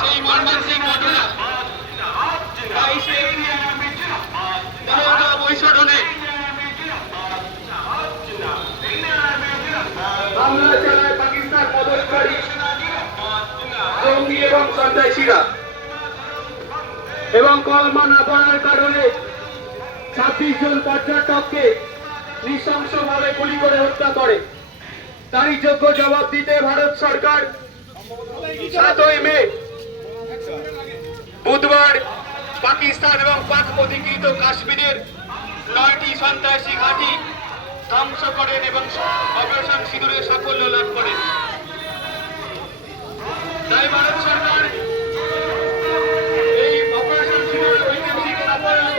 সেই মর্মান্তিক ঘটনা 22শে এপ্রিল দরগাহ বৈশাখনে হামলা চালায় পাকিস্তান মদতকারী জঙ্গি এবং সন্ত্রাসীরা এবং কলমা না পড়ার কারণে 26 জন পর্যটককে নৃশংসভাবে গুলি করে হত্যা করে। তারই যোগ্য জবাব দিতে ভারত সরকার 7ই মে বুধবার পাকিস্তান এবং পাক অধিকৃত কাশ্মীরের 9টি সন্ত্রাসী ঘাঁটি ধ্বংস করেন এবং অপারেশন সিঁদুরে সাফল্য লাভ করেন। তাই ভারত সরকার এই অপারেশন সিঁদুরের ঐতিহাসিক সাফল্য